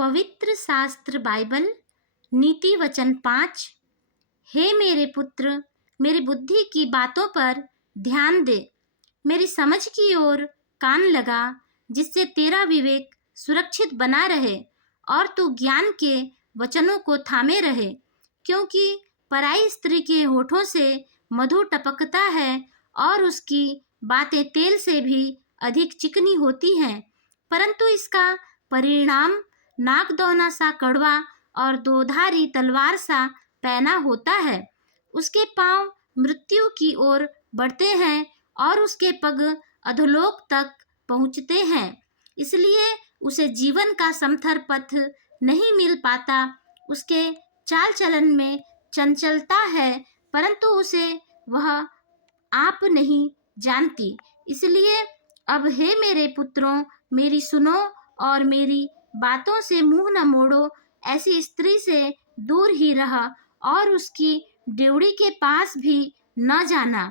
पवित्र शास्त्र बाइबल नीति वचन 5। हे मेरे पुत्र, मेरी बुद्धि की बातों पर ध्यान दे, मेरी समझ की ओर कान लगा, जिससे तेरा विवेक सुरक्षित बना रहे और तू ज्ञान के वचनों को थामे रहे। क्योंकि पराई स्त्री के होठों से मधु टपकता है और उसकी बातें तेल से भी अधिक चिकनी होती हैं, परंतु इसका परिणाम नागदौना सा कड़वा और दोधारी तलवार सा पैना होता है। उसके पांव मृत्यु की ओर बढ़ते हैं और उसके पग अधोलोक तक पहुँचते हैं। इसलिए उसे जीवन का समथर पथ नहीं मिल पाता। उसके चाल चलन में चंचलता है, परंतु उसे वह आप नहीं जानती। इसलिए अब हे मेरे पुत्रों, मेरी सुनो और मेरी बातों से मुंह न मोड़ो। ऐसी स्त्री से दूर ही रहा और उसकी ड्योढ़ी के पास भी न जाना।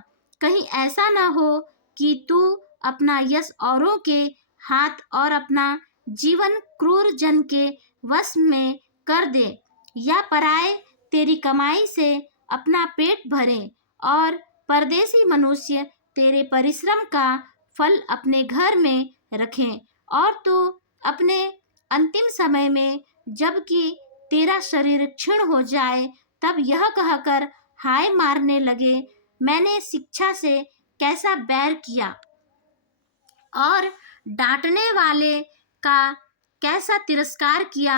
कहीं ऐसा न हो कि तू अपना यश औरों के हाथ और अपना जीवन क्रूर जन के वश में कर दे, या पराए तेरी कमाई से अपना पेट भरे और परदेसी मनुष्य तेरे परिश्रम का फल अपने घर में रखें। और तू अपने अंतिम समय में, जबकि तेरा शरीर क्षीण हो जाए, तब यह कहकर हाय मारने लगे, मैंने शिक्षा से कैसा बैर किया और डांटने वाले का कैसा तिरस्कार किया।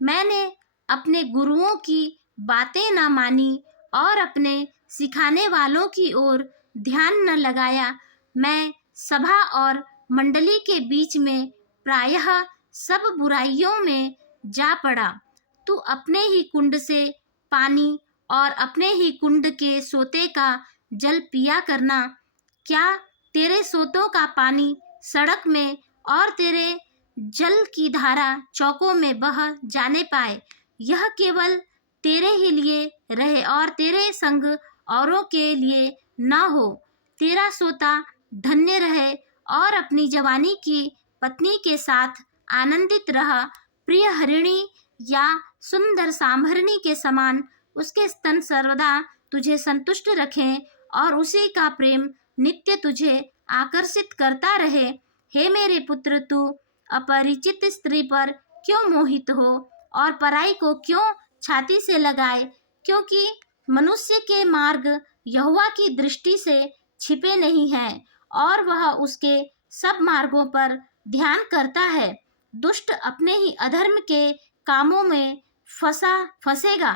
मैंने अपने गुरुओं की बातें न मानी और अपने सिखाने वालों की ओर ध्यान न लगाया। मैं सभा और मंडली के बीच में प्रायः सब बुराइयों में जा पड़ा। तू अपने ही कुंड से पानी और अपने ही कुंड के सोते का जल पिया करना। क्या तेरे सोतों का पानी सड़क में और तेरे जल की धारा चौकों में बह जाने पाए? यह केवल तेरे ही लिए रहे और तेरे संग औरों के लिए न हो। तेरा सोता धन्य रहे और अपनी जवानी की पत्नी के साथ आनंदित रहा। प्रिय हरिणी या सुंदर सांभरनी के समान उसके स्तन सर्वदा तुझे संतुष्ट रखें और उसी का प्रेम नित्य तुझे आकर्षित करता रहे। हे मेरे पुत्र, तू अपरिचित स्त्री पर क्यों मोहित हो और पराई को क्यों छाती से लगाए? क्योंकि मनुष्य के मार्ग यहोवा की दृष्टि से छिपे नहीं हैं और वह उसके सब मार्गों पर ध्यान करता है। दुष्ट अपने ही अधर्म के कामों में फंसेगा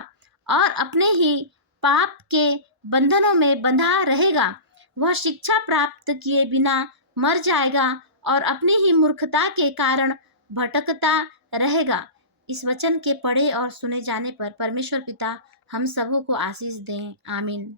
और अपने ही पाप के बंधनों में बंधा रहेगा। वह शिक्षा प्राप्त किए बिना मर जाएगा और अपनी ही मूर्खता के कारण भटकता रहेगा। इस वचन के पढ़े और सुने जाने पर परमेश्वर पिता हम सबों को आशीष दें। आमीन।